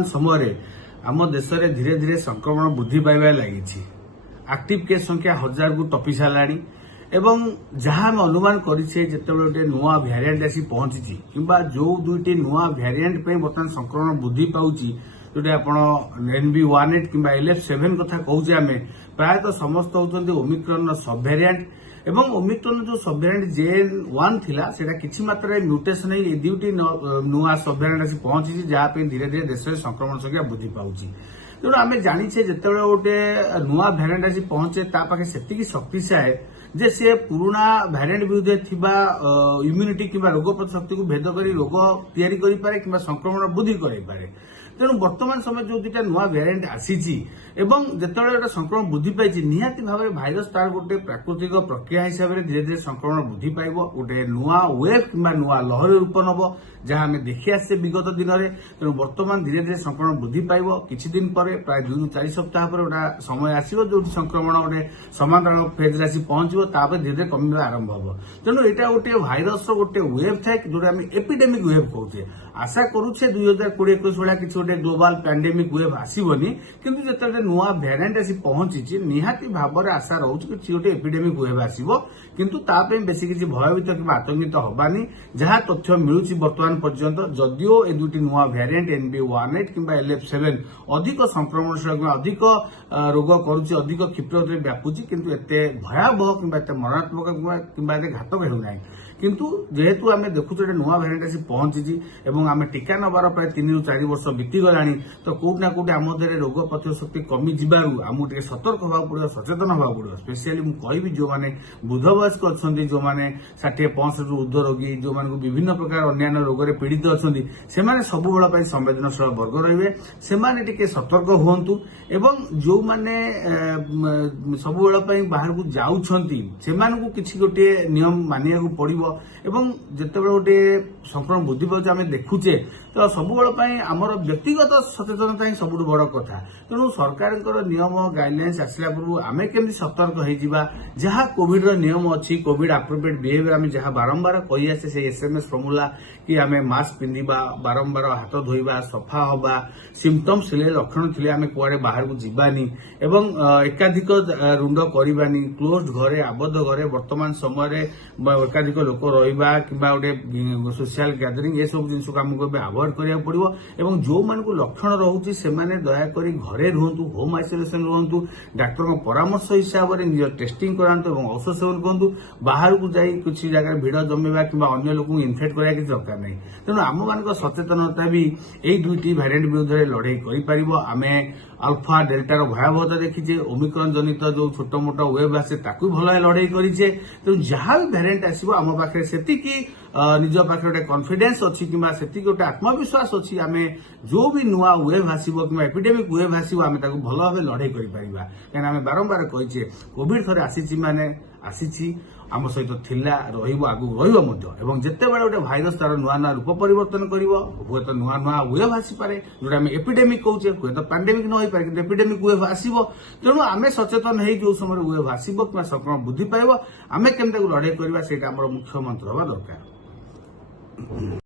समय आम देश में धीरे धीरे संक्रमण वृद्धि पाइबार लगी। एक्टिव केस संख्या 1000 को टपी साराणी एवं जहां हम अनुमान करें गोटे नुआ भ्यारिएंट आसी पहुंची कि जो दुईटी नुआ भ्यारिएंट बर्तमान संक्रमण वृद्धि पाऊँ जोटा आप NB18 कि LF7 कथा कहूचे आम प्रायतः समस्त होती ओमिक्रॉन सब भ्यारिएंट एवं ओमिक्रॉन जो सब भ्यारिएंट JN1 थिला सेटा किछि मात्रा म्यूटेशन ए दुईटी नुआ सब भ्यारिएंट आसी पहुंची जहाँ धीरे धीरे देश में संक्रमण संख्या वृद्धि पाऊँ। तेणु आम जाचे जो गोटे नुआ भ्यारिएंट आसी पहुंचे तापाखे सेतिकी शक्तिशाली जे से पुराना भ्यारिएंट विरुद्ध थिबा इम्यूनिटी कि रोग प्रतिशक्ति को भेद कर रोग तैयारी करें कि संक्रमण वृद्धि करे। तेणु वर्तमान समय जो दुटा नुआ भ्यारिएंट आसीची एवं जितेबाला गोटे संक्रमण वृद्धि पाई निहाती भाव में भाइरस तार गोटे प्राकृतिक प्रक्रिया हिसाब से धीरे धीरे संक्रमण वृद्धि पाइब गोटे नुआ वेव कि नुआ लहरी रूप नब जहां आम देखी आसे विगत दिन में। तेणु वर्तमान धीरे धीरे संक्रमण वृद्धि पाइब किछि दिन पर प्राय 2 ରୁ 4 सप्ताह पर गोटा समय आसो जो संक्रमण गोटे समाधान फेज आसी पहुंचो धीरे धीरे कमिबा आरंभ हम। तेणु यहाँ गोटे भाइरस गोटे वेव थाए जोटा आम एपिडेमिक वेव कहूचे। आशा करुचे 2020-21 भाया किसी गोटे ग्लोबाल पैंडेमिक वेव आसबनी किंतु जिते नुआ भ्यारिएंट आसी पहुंची निहाती भाव में आशा रोचे कि गोटे एपिडेमिक वेव आसो किंतु बेसी किसी भयभीत कि आतंकित हबानी जहाँ तथ्य मिलूँ बर्तमान पर्यंत जदियो ए दुईटी नुआ भ्यारिएंट NB18 कि LF7 अधिक संक्रमणशील अधिक रोग करुच्ची अधिक क्षिप्र व्यापुची किंतु एते भयावह कि मरणात्मक कि घातक हेउना किंतु जेहेतु आम देखुचे नुआ भ्यारिएंट आसी पहुंची आम टीका नबार प्राय 3 ରୁ 4 वर्ष बीतीगला तो कोट ना कोट आम देह रोग प्रतिरोध शक्ति कमी जू आमको टे सतर्क होगा पड़ो सचेतन होगा पड़ो। स्पेशली मुझे कहि जो मैंने बुध वयस्क अच्छा जो मैंने 60-65 ऊर्ध्व रोगी जो विभिन्न प्रकार अन्य रोग में पीड़ित अच्छा से सब बेल संवेदनशील वर्ग रे टे सतर्क हूँ एवं जो मैंने सब बेल बाहर को जाऊँ किसी गोटे नियम मानिया पड़ो एवं जिते गोटे संक्रमण वृद्धि पाँच आम देखुचे तो सब बेल आमर व्यक्तिगत सचेतनता ही सबुठ बड़ कथा। तेणु सरकार नियम गाइडलाइंस आसला पूर्व आम केमती सतर्क हो जहाँ कोविड नियम अच्छी कोविड एप्रोप्रिएट बिहेवियर आम जहाँ बारंबार कही आसे से SMS फर्मुला कि आम मास्क पिंधा बारंबार हाथ धोइबा सफा हवा सिम्पटम्स थे लक्षण थे आम कुआडे बाहर को जीवानी एवं एकाधिक रुंड करवानी क्लोज घरे आबद्ध घरे वर्तमान समय एकाधिक लोक रहा कि गोटे सोशल गैदरिंग ये सब जिन को आमको अवॉइड करा पड़ो एवं जो मान लक्षण रोचे से दयाकोरी घरे रुहतु होम आइसोलेशन रुहतु डाक्तर परामर्श हिसाब से निज टेस्टिंग करातु और औषध सेवन करूँ बाहर को जाई किसी जगह भिड़ जमेवा कि अन्य लोक इनफेक्ट करा किसी दरकार नहीं। तेणु आम मान सचेतनता भी यही दुईटी भ्यारिएंट विरुद्ध लड़े आम अल्फा डेल्टार भयावहता देखीचे ओमिक्रॉन जनित जो छोट मोट वेब आसे ताकू भल लड़े करें। तेणु जहाँ भी भ्यारिएंट आसो आम पाखे से निज पाखे गोटे कॉन्फिडेंस अच्छी कि गोटे आत्मविश्वास अच्छी आम जो भी नुआ वेव आसो कि एपिडेमिक वेव आसो आम भल भाव लड़े करें आम बारंबार कहीचे कोविड थे आसी माने आसी आम सहित थिला आगु जिते बड़े गोटे भाइरस तार नुआ नुआ रूप परिवर्तन कर हुए तो नुआ नुआ वेव आसीपे जोटा आम एपिडेमिक कहूचे हुए तो पैंडेमिक न हो पारे कि एपिडेमिक वेव आसो। तेणु आम सचेतन हो जो समय वेव आसो कि संक्रमण वृद्धि पाइब आम केमती लड़े करवा से मुख्य मंत्र हवा दरकार।